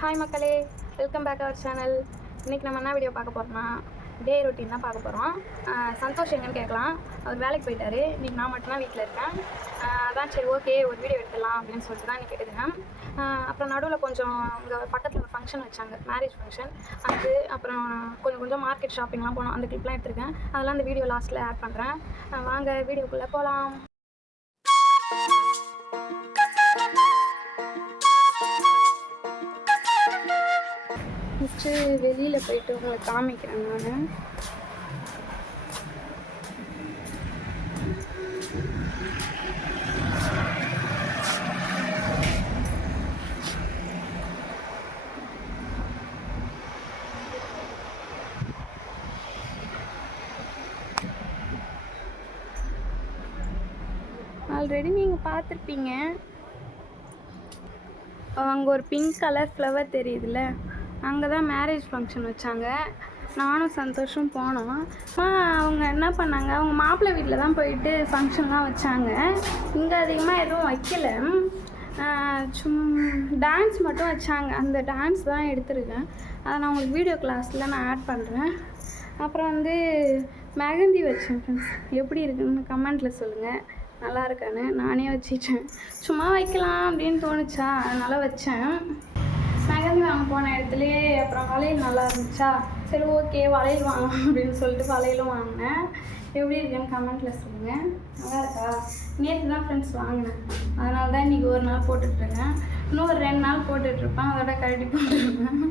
Hi மக்களே, welcome back our channel. இன்றைக்கி நம்ம என்ன வீடியோ பார்க்க போகிறோம்னா டே ரொட்டீன் தான் பார்க்க போகிறோம். சந்தோஷ் எங்கன்னு கேட்கலாம். அவர் வேலைக்கு போயிட்டார். இன்றைக்கி நான் மட்டும்தான் வீட்டில் இருக்கேன். அதான் சரி ஓகே ஒரு வீடியோ எடுத்துடலாம் அப்படின்னு சொல்லிட்டு தான் இன்றைக்கி எடுத்துக்கேன். அப்புறம் நடுவில் கொஞ்சம் இங்கே பக்கத்தில் ஒரு ஃபங்க்ஷன் வச்சாங்க, மேரேஜ் ஃபங்க்ஷன். அது அப்புறம் கொஞ்சம் மார்க்கெட் ஷாப்பிங்லாம் போனோம். அந்த கிளிப்லாம் எடுத்துருக்கேன். அதெல்லாம் அந்த வீடியோ லாஸ்ட்டில் ஆட் பண்ணுறேன். வாங்க வீடியோக்குள்ளே போகலாம். ஃபஸ்ட்டு வெளியில் போயிட்டு உங்களுக்கு காமிக்கிறேன். நான் ஆல்ரெடி நீங்கள் பார்த்துருப்பீங்க. அங்கே ஒரு பிங்க் கலர் ஃப்ளவர் தெரியுதுல்ல, அங்கே தான் மேரேஜ் ஃபங்க்ஷன் வச்சாங்க. நானும் சந்தோஷம் போனோம். அவங்க என்ன பண்ணாங்க, அவங்க மாப்பிள்ளை வீட்டில் தான் போயிட்டு ஃபங்க்ஷன்லாம் வச்சாங்க. இங்கே அதிகமாக எதுவும் வைக்கல, டான்ஸ் மட்டும் வச்சாங்க. அந்த டான்ஸ் தான் எடுத்துருக்கேன். அதை நான் உங்களுக்கு வீடியோ கிளாஸில் நான் ஆட் பண்ணுறேன். அப்புறம் மெஹந்தி வச்சேன் ஃப்ரெண்ட்ஸ். எப்படி இருக்குன்னு கமெண்ட்டில் சொல்லுங்கள். நல்லா இருக்கான்னு. நானே வச்சிட்டேன், சும்மா வைக்கலாம் அப்படின்னு தோணுச்சா, அதனால் வச்சேன். மெஹந்தி வாங்க போன இடத்துலையே அப்புறம் வளையல் நல்லா இருந்துச்சா, சரி ஓகே வளையல் வாங்கலாம் அப்படின்னு சொல்லிட்டு வளையலும் வாங்கினேன். எப்படி இருக்குன்னு கமெண்ட்டில் சொல்லுங்கள். நல்லா இருக்கா? நேற்று தான் ஃப்ரெண்ட்ஸ் வாங்கினேன், அதனால தான் இன்றைக்கி ஒரு நாள் போட்டுட்ருக்கேன். இன்னும் ஒரு 2 நாள் போட்டுட்ருப்பேன், அதோட கழட்டி போட்டுருப்பேன்.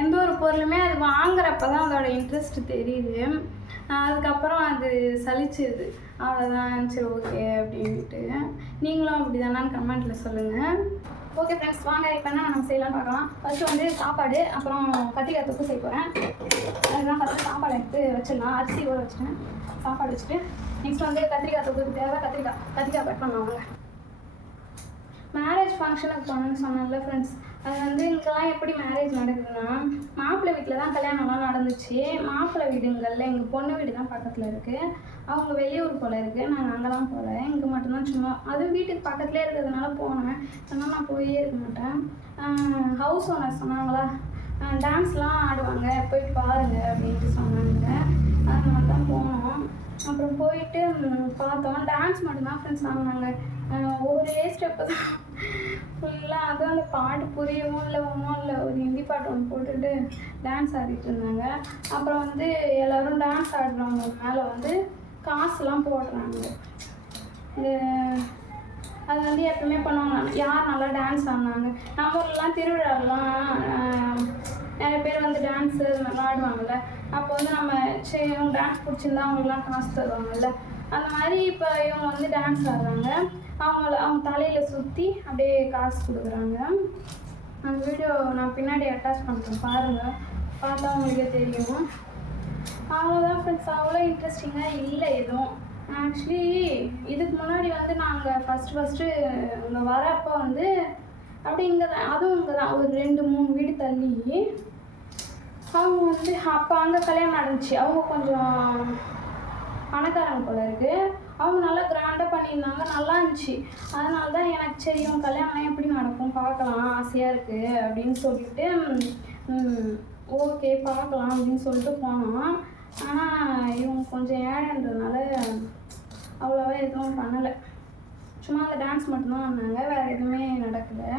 எந்த ஒரு பொருளுமே அது வாங்குறப்ப தான் அதோட இன்ட்ரெஸ்ட் தெரியுது. அதுக்கப்புறம் அது சலிச்சிடுது, அவ்வளோதான். சரி ஓகே அப்படின்ட்டு நீங்களும் அப்படி தானான்னு கமெண்ட்டில் சொல்லுங்கள். ஓகே ஃப்ரெண்ட்ஸ், வாங்க இப்போ என்ன நம்ம செய்யலாம் பார்க்கலாம். ஃபஸ்ட்டு சாப்பாடு, அப்புறம் கத்திரிக்காய் தொக்கு செய்ய போகிறேன். அதுதான் ஃபஸ்ட்டு சாப்பாடு எடுத்து வச்சிடலாம். அரிசி ஊற வச்சுட்டேன், சாப்பாடு வச்சுட்டு நெக்ஸ்ட் கத்திரிக்காய் தொக்குக்கு தேவை கத்திரிக்காய் கட் பண்ணுவாங்க. மேரேஜ் ஃபங்க்ஷனுக்கு போனேன்னு சொன்னால ஃப்ரெண்ட்ஸ், அது இங்கெல்லாம் எப்படி மேரேஜ் நடக்குதுன்னா, மாப்பிள்ளை வீட்டில் தான் கல்யாணம்லாம் நடந்துச்சு. மாப்பிள்ளை வீடுங்களில் எங்கள் பொண்ணு வீடு தான் பக்கத்தில் இருக்குது. அவங்க வெளியூர் போல் இருக்குது. நாங்கள் அங்கெல்லாம் போகல, இங்கே மட்டும்தான் சும்மா. அதுவும் வீட்டுக்கு பக்கத்துலேயே இருக்கிறதுனால போனேன். ஆனால் நான் போயே இருக்க மாட்டேன். ஹவுஸ் ஓனர் சொன்னாங்களா, டான்ஸ்லாம் ஆடுவாங்க, போயிட்டு பாருங்கள் அப்படின்ட்டு சொன்னாங்க. அதனால தான் போனோம். அப்புறம் போயிட்டு பார்த்தோம். டான்ஸ் மட்டும்தான் ஃப்ரெண்ட்ஸ் ஆடினாங்க. ஒரே ஸ்டெப்பு தான் ஃபுல்லாக. அதுவும் அந்த பாட்டு புரியவும் இல்லை, ஒன்றும் இல்லை. ஒரு ஹிந்தி பாட்டு ஒன்று போட்டுட்டு டான்ஸ் ஆடிட்டு இருந்தாங்க. அப்புறம் எல்லோரும் டான்ஸ் ஆடுறவங்க மேலே காசுலாம் போடுறாங்க. அது எப்பவுமே பண்ணுவாங்க. யார் நல்லா டான்ஸ் ஆடினாங்க, நம்ம ஊர்லாம் திருவிழாலாம் நிறைய பேர் டான்ஸு அது மாதிரிலாம் ஆடுவாங்கள்ல. அப்போ நம்ம சரி இவங்க டான்ஸ் பிடிச்சிருந்தா அவங்களுக்குலாம் காசு தருவாங்கல்ல, அந்த மாதிரி இப்போ இவங்க டான்ஸ் ஆடுறாங்க. அவங்க தலையில் சுற்றி அப்படியே காசு கொடுக்குறாங்க. அந்த வீடியோ நான் பின்னாடி அட்டாச் பண்ணுறேன், பாருங்கள். பார்த்தா அவங்களுக்கே தெரியும். அவ்வளோதான் ஃப்ரெண்ட்ஸ், அவ்வளோ இன்ட்ரெஸ்டிங்காக இல்லை எதுவும். ஆக்சுவலி இதுக்கு முன்னாடி நாங்கள் ஃபஸ்ட்டு இங்கே வரப்போ அப்படி இங்கே தான், அதுவும் இங்கே தான் ஒரு 2-3 வீடு தள்ளி அவங்க அப்போ அங்கே கல்யாணம் நடந்துச்சு. அவங்க கொஞ்சம் பணக்காரங்க போல இருக்குது. அவங்க நல்லா கிராண்டாக பண்ணியிருந்தாங்க, நல்லா இருந்துச்சு. அதனால தான் எனக்கு சரி இவங்க கல்யாணம் எப்படி நடக்கும் பார்க்கலாம், ஆசையாக இருக்குது அப்படின்னு சொல்லிட்டு ஓகே பார்க்கலாம் அப்படின்னு சொல்லிட்டு போனோம். ஆனால் இவங்க கொஞ்சம் ஏழன்றதுனால அவ்வளோவா எதுவும் பண்ணலை. சும்மா அந்த டான்ஸ் மட்டும்தான் ஆனாங்க, வேறு எதுவுமே நடக்கலை.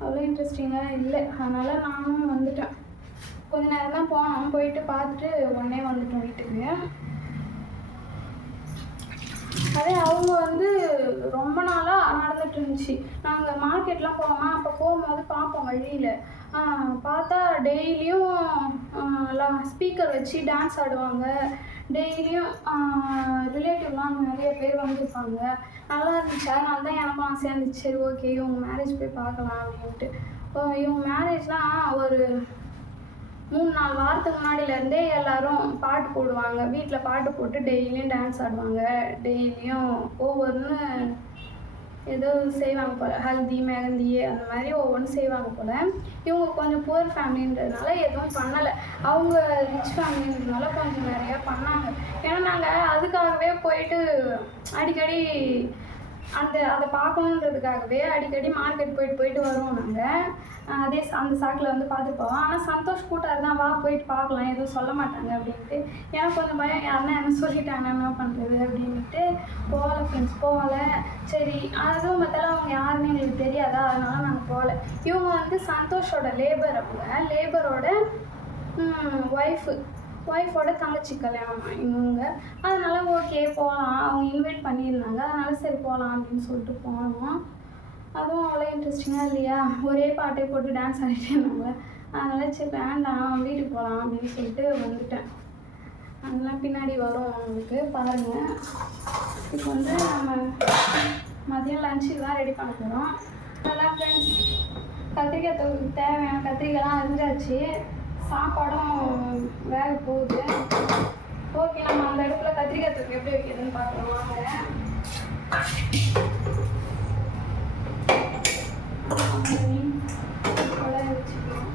அவ்வளோ இன்ட்ரெஸ்டிங்காக இல்லை. அதனால் நானும் வந்துட்டேன். கொஞ்ச நேரம் தான் போனோம், போயிட்டு பார்த்துட்டு உடனே வந்துட்டோம் வீட்டுக்கு. அதே அவங்க ரொம்ப நாளாக நடந்துட்டு இருந்துச்சு. நாங்கள் மார்க்கெட்லாம் போவோமா, அப்போ போகும்போது பார்ப்போம் வழியில். பார்த்தா டெய்லியும் ஸ்பீக்கர் வச்சு டான்ஸ் ஆடுவாங்க. டெய்லியும் ரிலேட்டிவ்லாம் நிறைய பேர் வந்துருப்பாங்க. நல்லா இருந்துச்சு. அதனால தான் எனக்கும் ஆசையாக இருந்துச்சு. சரி ஓகே இவங்க மேரேஜ் போய் பார்க்கலாம் அப்படின்ட்டு. இவங்க மேரேஜ்லாம் ஒரு 3-4 வாரத்துக்கு முன்னாடியிலேருந்தே எல்லோரும் பாட்டு போடுவாங்க. வீட்டில் பாட்டு போட்டு டெய்லியும் டான்ஸ் ஆடுவாங்க. டெய்லியும் ஒவ்வொன்று ஏதோ செய்வாங்க போல், ஹல்தி மெஹந்தி அந்த மாதிரி ஒவ்வொன்றும் செய்வாங்க போல். இவங்க கொஞ்சம் புவர் ஃபேமிலின்றதுனால எதுவும் பண்ணலை. அவங்க ரிச் ஃபேமிலின்றதுனால கொஞ்சம் நிறையா பண்ணாங்க. ஏன்னா நாங்கள் அதுக்காகவே போயிட்டு அடிக்கடி அதை பார்க்கணுன்றதுக்காகவே அடிக்கடி மார்க்கெட் போயிட்டு வருவோம் நாங்கள். அதே அந்த சாக்கில் வந்து பார்த்துட்டு போவோம். ஆனால் சந்தோஷ் கூட்டார் தான், வா போயிட்டு பார்க்கலாம், எதுவும் சொல்ல மாட்டாங்க அப்படின்ட்டு. எனக்கு கொஞ்சம் பயம், யாருன்னா என்ன சொல்லிட்டாங்க என்ன பண்ணுறது அப்படின்ட்டு போகல ஃப்ரெண்ட்ஸ், போகல. சரி அதுவும் மற்றெல்லாம் அவங்க யாருன்னு எங்களுக்கு தெரியாதா, அதனால நாங்கள் போகல. இவங்க வந்து சந்தோஷோட லேபர், அவங்க லேபரோட ஒய்ஃபோட தங்கச்சி கல்யாணம் இவங்க. அதனால் ஓகே போகலாம், அவங்க இன்வைட் பண்ணியிருந்தாங்க, அதனால் சரி போகலாம் அப்படின்னு சொல்லிட்டு போனோம். அதுவும் அவ்வளோ இன்ட்ரெஸ்டிங்காக இல்லையா, ஒரே பாட்டே போட்டு டான்ஸ் ஆடிட்டே இருந்தாங்க. அதனால் சரி வேண்டாம் வீட்டுக்கு போகலாம் அப்படின்னு சொல்லிட்டு வந்துட்டேன். அதெல்லாம் பின்னாடி வரும் அவங்களுக்கு பாருங்கள். இப்போ வந்து நம்ம மதியம் லஞ்சுக்கு தான் ரெடி பண்ண போகிறோம். அதான் ஃப்ரெண்ட்ஸ், கத்திரிக்காய் தொகுப்புக்கு தேவையான கத்திரிக்காய்லாம் அரிஞ்சாச்சு, சாப்பாடும் வேக போகுது. ஓகே, நம்ம அந்த இடத்துல கத்திரிக்காய் தொக்கு எப்படி வைக்கிறதுன்னு பார்க்கலாம் வாங்க. வச்சுக்கலாம்.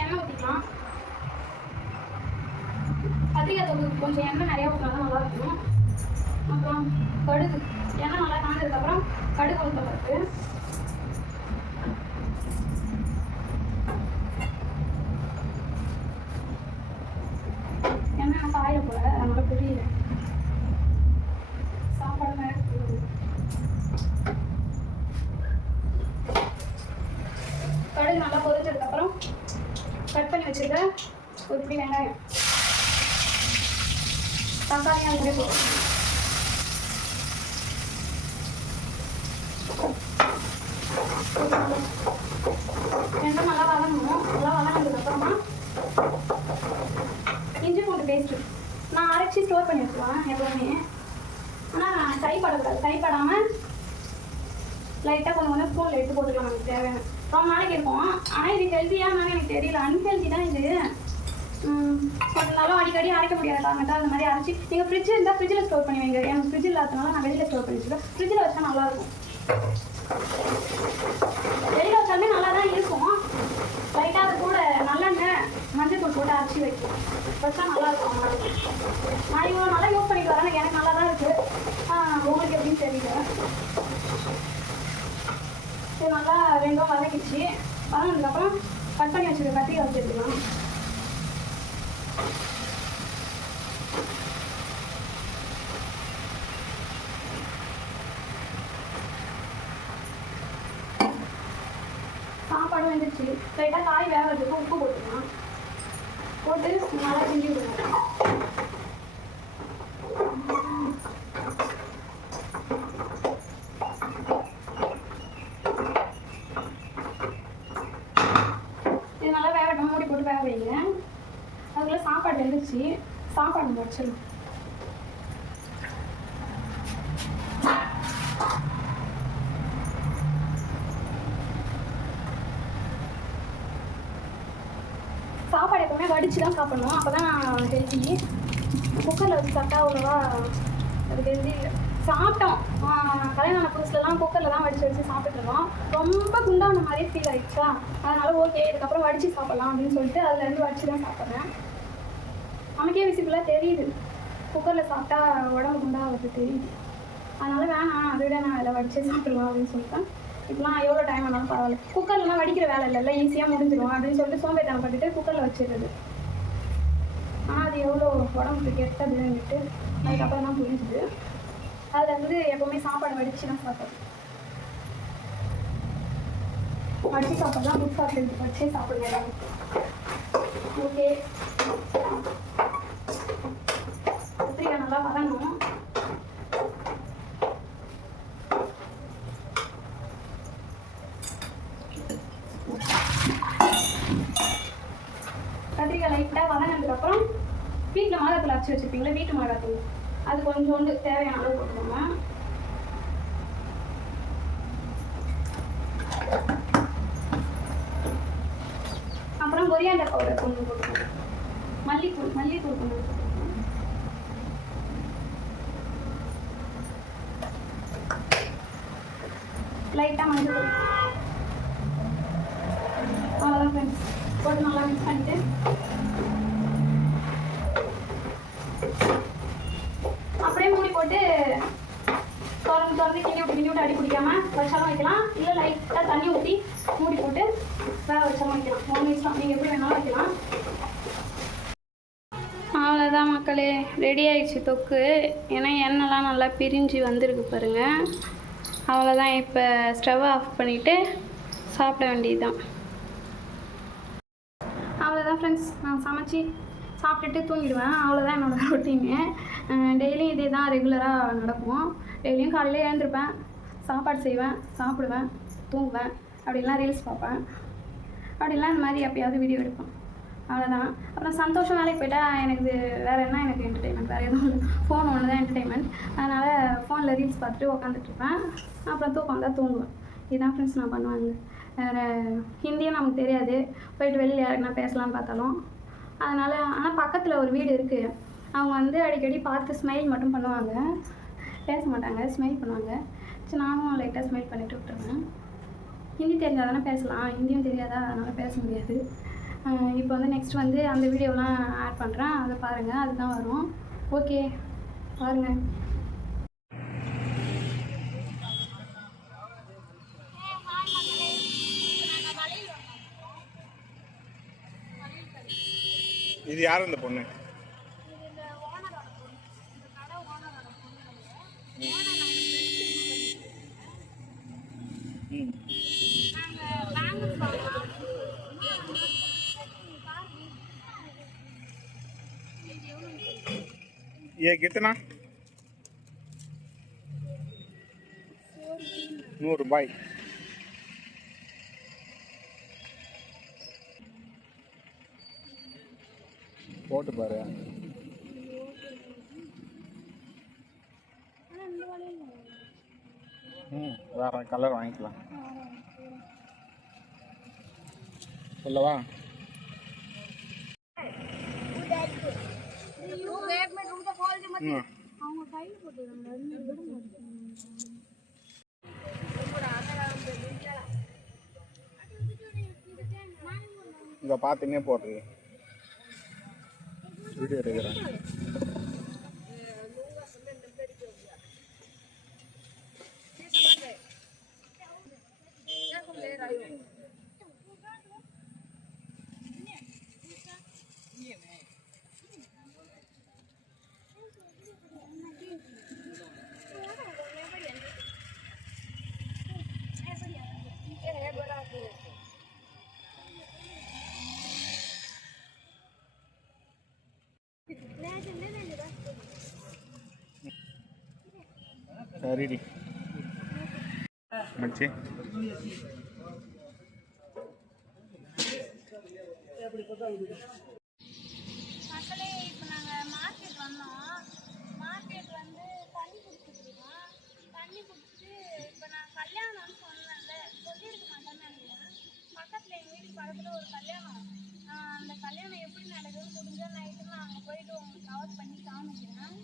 எண்ணெய் ஊற்றிக்கலாம். கத்திரிக்காய் தொகுப்புக்கு கொஞ்சம் எண்ணெய் நிறையா ஊற்றினா தான் நல்லாயிருக்கும். அப்புறம் கடுகு, எண்ணெய் நல்லா காய்ஞ்சதுக்கப்புறம் கடுகு உளுத்தம் பருப்பு, எண்ணெய் காய போல அதனால புரியல. சாப்பாடு மேலே கடுகு நல்லா பொரிச்சதுக்கப்புறம் கட் பண்ணி வச்சுருக்க ஒரு பிடி வெங்காயம், தக்காளி அந்த மாதிரி போடும். எண்ணெய் நல்லா வதங்கணும். நல்லா வதங்கினதுக்கப்புறமா இஞ்சி பூண்டு பேஸ்ட்டு நான் அரைச்சி ஸ்டோர் பண்ணி வச்சுருவேன் எப்போவுமே. ஆனால் கைப்படக்கூடாது, கைப்படாமல் லைட்டாக கொஞ்சம் ஸ்பூனில் எடுத்து போட்டுக்கலாம், நமக்கு தேவையான. ரொம்ப நாளைக்கு இருக்கும். ஆனால் இது ஹெல்த்தியானாலும் எனக்கு தெரியல, அன்ஹெல்தி தான் இது. இருந்தாலும் அடிக்கடி அரைக்க முடியாத காரணம் அந்த மாதிரி அரைச்சி நீங்கள் ஃப்ரிட்ஜ் இருந்தால் ஃப்ரிட்ஜில் ஸ்டோர் பண்ணி வைங்க. எனக்கு ஃப்ரிட்ஜ் இல்லாதனால நான் வெளியில் ஸ்டோர் பண்ணி வச்சுருக்கேன். ஃப்ரிட்ஜில் வச்சா நல்லாயிருக்கும். வெளியில் வச்சாலுமே நல்லா தான் இருக்கும். லைட்டாக அது கூட நல்லெண்ணெய் மஞ்சள் தூள் போட்டு அரைச்சி வைக்கும், வச்சா நல்லாயிருக்கும். நான் இவ்வளோ நல்லா யூஸ் பண்ணிட்டு வரேன், எனக்கு நல்லா தான் இருக்குது. உங்களுக்கு எப்படின்னு தெரியல. சரி, நல்லா வெங்காயம் வதக்கிச்சு. வதங்கினதுக்கப்புறம் கட் பண்ணி வச்சுருக்க கத்திரிக்காய் வச்சுருக்கலாம். சாப்பாடு வந்துடுச்சு. லைட்டாக காய் வேக வச்சுட்டு உப்பு போட்டுக்கலாம். போட்டு நல்லா கிண்டி விடுவோம். இது நல்லா வேகட்டும், மூடி போட்டு வேக வைங்க. அதுக்குள்ள சாப்பாடு வந்துடுச்சு, சாப்பாடு வச்சிடலாம். சாப்பாடு எப்பவுமே வடிச்சு தான் சாப்பிடணும், அப்போ தான் ஹெல்த்தி. குக்கரில் வச்சு சாப்பிட்டா அவ்வளோவா அது ஹெல்த்தி இல்லை. சாப்பிட்டோம் கல்யாண புதுசுலலாம் குக்கரில் தான் வடிச்சு சாப்பிட்டுருந்தோம். ரொம்ப குண்டான மாதிரியே ஃபீல் ஆகிடுச்சா, அதனால ஓகே இதுக்கப்புறம் வடித்து சாப்பிட்லாம் அப்படின்னு சொல்லிட்டு அதுலேருந்து வடிச்சு தான் சாப்பிட்றேன். நமக்கே விசிபிளாக தெரியுது, குக்கரில் சாப்பிட்டா உடம்பு குண்டாகிறது தெரியுது. அதனால வேணாம், அதை விட நான் அதில் வடிச்சு சாப்பிடலாம் அப்படின்னு சொல்லிட்டேன். இப்போலாம் எவ்வளோ டைம் ஆனாலும் பரவாயில்ல, குக்கர்லாம் வடிக்கிற வேலை இல்லைல்ல, ஈஸியாக முடிஞ்சிடும் அப்படின்னு சொல்லிட்டு சோம்பேறித்தனம் பண்ணிட்டு குக்கரில் வச்சிடுறது. ஆனால் அது எவ்வளோ உடம்புக்கு கெட்டதுன்னுட்டு அதுக்கப்புறம் தான் புரிஞ்சுது. அதில் வந்து எப்போவுமே சாப்பாடு வடிச்சு தான் சாப்பிட்றோம். வடிச்சு சாப்பிட்லாம், குட் ஃபார் ஹெல்த், வச்சே சாப்பிடுங்க. ஓகே, கத்திரிக்காய் நல்லா வதங்கணும். கத்திரிக்காய் லைட்டாக வதங்கினதுக்கப்புறம் வீட்டில் மிளகாத்தூள் அரைச்சி வச்சுருப்பீங்களா, வீட்டு மிளகாத்தூள், அது கொஞ்சோண்டு தேவையான அளவு போட்டுக்கோங்க. அப்புறம் கொரியாண்டர் பவுடர் கொஞ்சம் போட்டுக்கோங்க. மல்லித்தூள் கொஞ்சம் போட்டுக்கோங்க. லைட்டாக மஞ்சள் தூள். அவ்வளோதான் ஃப்ரெண்ட்ஸ். போட்டு நல்லா மிக்ஸ் பண்ணிட்டு அப்படியே மூடி போட்டு திறந்து கிண்டி விட்டு அடி பிடிக்காமல் வச்சாலும் வைக்கலாம். இல்லை லைட்டாக தண்ணி ஊற்றி மூடி போட்டு வேக வச்சாலும் வைக்கலாம். 1 நிமிஷம் நீங்கள் எப்படி வேணாலும் வைக்கலாம். அவ்வளோதான் மக்களே, ரெடி ஆகிடுச்சு தொக்கு. ஏன்னா எண்ணெய்லாம் நல்லா பிரிஞ்சு வந்திருக்கு பாருங்கள். அவ்வளோதான். இப்போ ஸ்டவ் ஆஃப் பண்ணிவிட்டு சாப்பிட வேண்டியது தான். அவ்வளோதான் ஃப்ரெண்ட்ஸ், நான் சமைச்சி சாப்பிட்டுட்டு தூங்கிடுவேன். அவ்வளோதான் என்னோடய ரொட்டீனு. டெய்லியும் இதே தான் ரெகுலராக நடக்கும். டெய்லியும் காலையில் எழுந்திருப்பேன், சாப்பாடு செய்வேன், சாப்பிடுவேன், தூங்குவேன், அப்படிலாம் ரீல்ஸ் பார்ப்பேன், அப்படிலாம் இந்த மாதிரி எப்போயாவது வீடியோ எடுப்பேன். அவ்வளோதான். அப்புறம் சந்தோஷம் வேலைக்கு போய்ட்டால் எனக்கு வேறு என்ன, எனக்கு என்டர்டெயின்மெண்ட் வேறு எதுவும் இல்லை. ஃபோன் ஒன்று தான் என்டர்டெயின்மெண்ட். அதனால் ஃபோனில் ரீல்ஸ் பார்த்துட்டு உட்காந்துட்ருப்பேன். அப்புறம் தூக்கம் வந்தால் தூங்குவேன். இதுதான் ஃப்ரெண்ட்ஸ் நான் பண்ணுவேங்க. வேறு ஹிந்தியும் நமக்கு தெரியாது, போயிட்டு வெளியில் யாருக்குன்னா பேசலான்னு பார்த்தாலும். அதனால் ஆனால் பக்கத்தில் ஒரு வீடு இருக்குது. அவங்க வந்து அடிக்கடி பார்த்து ஸ்மைல் மட்டும் பண்ணுவாங்க, பேச மாட்டாங்க, ஸ்மைல் பண்ணுவாங்க. சரி, நானும் லைட்டாக ஸ்மைல் பண்ணிவிட்டு விட்டுருவேன். ஹிந்தி தெரிஞ்சால் தானே பேசலாம், ஹிந்தியும் தெரியாதா, அதனால் பேச முடியாது. இப்போ வந்து நெக்ஸ்ட் வந்து அந்த வீடியோலாம் ஆட் பண்ணுறேன், அதை பாருங்கள். அதுதான் வரும். ஓகே, பாருங்கள். இது யார் இந்த பொண்ணு? ये कितना? 100 रुपये. போட்டு பாரு. வேற கலர் வாங்கிக்கலாம். சொல்லவா? இங்க பாத்துன்னே போடுறீங்க வீடியோ எடுக்கிறேன். சரிடி மச்சி. மக்களே, இப்போ நாங்கள் மார்க்கெட் வந்தோம். மார்க்கெட் வந்து தண்ணி குடிச்சிட்ருக்கோம். தண்ணி குடிச்சிட்டு இப்போ நான் கல்யாணம்னு சொன்னேன்ல, சொல்லியிருக்க மாட்டேன்னு நினைக்கிறேன். பக்கத்தில் எங்கள் வீட்டுக்கு பக்கத்தில் ஒரு கல்யாணம். அந்த கல்யாணம் எப்படி நடக்குதுன்னு முடிஞ்சால் நைட்டு நான் அங்கே போயிட்டு உங்களுக்கு கவர் பண்ணி காமிக்கிறேன்.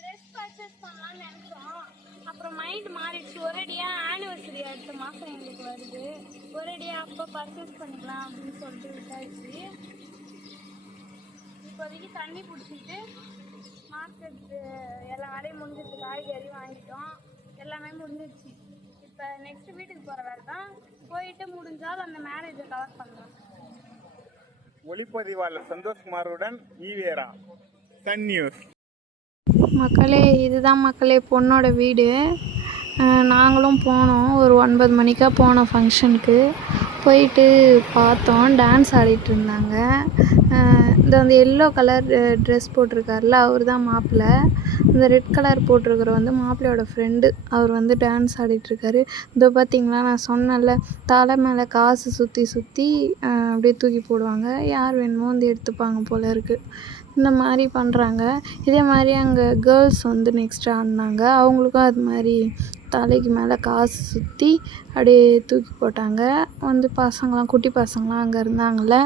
ட்ரெஸ் பர்ச்சேஸ் பண்ணலான்னு நினச்சோம். அப்புறம் மைண்ட் மாறிடுச்சு. ஒரேடியாக ஆனிவர்சரி அடுத்த மாதம் எங்களுக்கு வருது. ஒரேடியாக அப்போ பர்ச்சேஸ் பண்ணிக்கலாம் அப்படின்னு சொல்லிட்டு விட்டாச்சு. இப்போதைக்கு தண்ணி பிடிச்சிட்டு மார்க்கெட்டு எல்லா வேலையும் முடிஞ்சிருச்சு. காய்கறி வாங்கிட்டோம், எல்லாமே முடிஞ்சிருச்சு. இப்போ நெக்ஸ்ட் வீட்டுக்கு போகிற வேலை தான். போயிட்டு முடிஞ்சால் அந்த மேரேஜை கவர் பண்ணுறோம். ஒளிப்பதிவாளர் சந்தோஷ்குமாருடன் ஈவேரா, சன் நியூஸ். மக்களே, இதுதான் மக்களே பொண்ணோட வீடு. நாங்களும் போனோம், ஒரு 9 மணிக்கா போனோம் ஃபங்க்ஷனுக்கு. போயிட்டு பார்த்தோம், டான்ஸ் ஆடிட்டு இருந்தாங்க. இந்த வந்து எல்லோ கலர் ட்ரெஸ் போட்டிருக்காருல, அவர் தான் மாப்பிள்ளை. இந்த ரெட் கலர் போட்டிருக்கிற வந்து மாப்பிள்ளையோட ஃப்ரெண்டு. அவர் வந்து டான்ஸ் ஆடிட்டுருக்காரு. இதோ பார்த்தீங்களா, நான் சொன்னேன்ல, தலை மேலே காசு சுற்றி சுற்றி அப்படியே தூக்கி போடுவாங்க. யார் வேணுமோ வந்து எடுத்துப்பாங்க போல இருக்குது. இந்த மாதிரி பண்ணுறாங்க. இதே மாதிரி அங்கே கேர்ள்ஸ் வந்து நெக்ஸ்ட்டு ஆடினாங்க. அவங்களுக்கும் அது மாதிரி தலைக்கு மேலே காசு சுற்றி அப்படியே தூக்கி போட்டாங்க. வந்து பசங்களாம், குட்டி பசங்களாம் அங்கே இருந்தாங்கள்ல,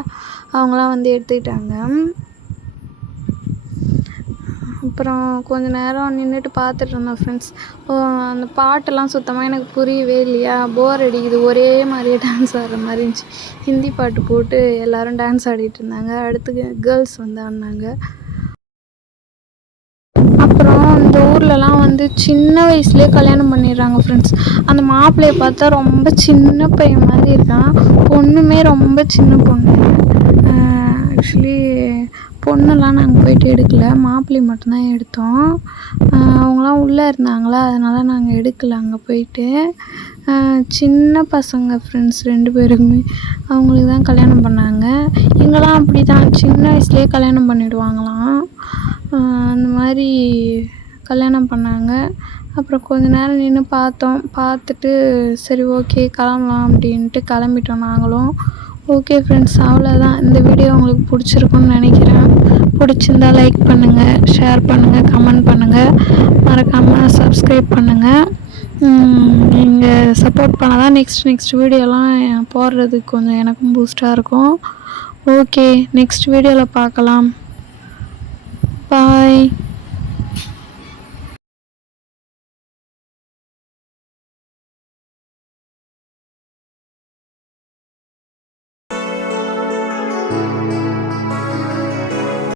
அவங்களாம் வந்து எடுத்துக்கிட்டாங்க. அப்புறம் கொஞ்ச நேரம் நின்றுட்டு பார்த்துட்டு இருந்தோம் ஃப்ரெண்ட்ஸ். அந்த பாட்டெல்லாம் சுத்தமாக எனக்கு புரியவே இல்லையா, போர் அடிக்குது, ஒரே மாதிரியே டான்ஸ் ஆடுற மாதிரி இருந்துச்சு. ஹிந்தி பாட்டு போட்டு எல்லோரும் டான்ஸ் ஆடிட்டு இருந்தாங்க. அடுத்து கேர்ள்ஸ் வந்து ஆடினாங்க. அப்புறம் இந்த ஊர்லலாம் வந்து சின்ன வயசுலேயே கல்யாணம் பண்ணிடுறாங்க ஃப்ரெண்ட்ஸ். அந்த மாப்பிள்ளையை பார்த்தா ரொம்ப சின்ன பையன் மாதிரி இருக்கான். பொண்ணுமே ரொம்ப சின்ன பொண்ணு. ஆக்சுவலி பொண்ணெல்லாம் நாங்கள் போயிட்டு எடுக்கல, மாப்பிள்ளை மட்டும்தான் எடுத்தோம். அவங்களாம் உள்ளே இருந்தாங்களா, அதனால் நாங்கள் எடுக்கல அங்கே போயிட்டு. சின்ன பசங்க ஃப்ரெண்ட்ஸ் 2 பேருக்குமே அவங்களுக்கு தான் கல்யாணம் பண்ணாங்க. இங்கெல்லாம் அப்படி தான், சின்ன வயசுலேயே கல்யாணம் பண்ணிவிடுவாங்களாம். அந்த மாதிரி கல்யாணம் பண்ணாங்க. அப்புறம் கொஞ்ச நேரம் நின்று பார்த்தோம். பார்த்துட்டு சரி ஓகே கிளம்பலாம் அப்படின்ட்டு கிளம்பிட்டோம் நாங்களும். ஓகே ஃப்ரெண்ட்ஸ், அவ்வளோதான். இந்த வீடியோ உங்களுக்கு பிடிச்சிருக்குன்னு நினைக்கிறேன். பிடிச்சிருந்தா லைக் பண்ணுங்கள், ஷேர் பண்ணுங்கள், கமெண்ட் பண்ணுங்கள், மறக்காமல் சப்ஸ்கிரைப் பண்ணுங்கள். நீங்கள் சப்போர்ட் பண்ணால் தான் நெக்ஸ்ட் வீடியோலாம் போடுறதுக்கு கொஞ்சம் எனக்கும் பூஸ்ட்டாக இருக்கும். ஓகே, நெக்ஸ்ட் வீடியோவில் பார்க்கலாம். பாய்.